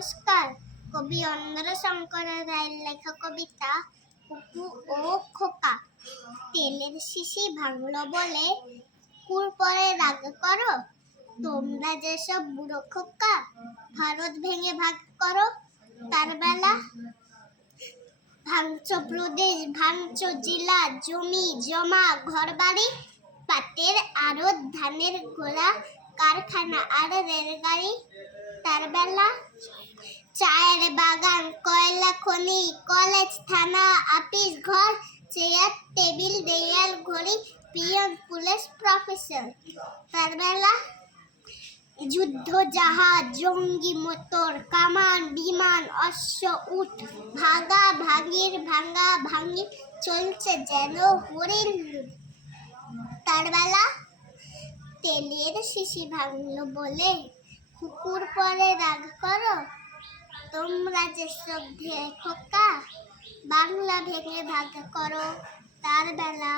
নমস্কার। কবি অন্ধ্রশঙ্কর রায়ের লেখা কবিতা কুকু ও খোকা। তেলের শিশি ভাঙলো বলে কুকুর পরে রাগ করো। তোমরা যেসব বুড়ো খোকা ভারত ভেঙে ভাগ করো। তার বেলা ভাঙছো প্রদেশ, ভাঙছো জেলা, জমি জমা ঘরবাড়ি, পাটের আড়ত, ধানের গোলা, কারখানা আর রেলগাড়ি। তার বেলা চায়ের বাগান, কয়লা খনি, কলেজ, থানা, আপিস ঘর, চেয়ার টেবিল, দেয়াল ঘড়ি, পিয়ন পুলিশ প্রফেসর। তার বেলা যুদ্ধ জাহাজ, জঙ্গি মোটর, কামান বিমান, অশ্ব উট, ভাগা ভাঙির ভাঙা ভাঙি চলছে যেন হরিণ লুট। তার বেলা তেলের শিশি ভাঙলো বলে কুকুর পরে রাগ করো। তোমরা যেসব খোকা বাংলা ভেঙে ভাগ করো। তার বেলা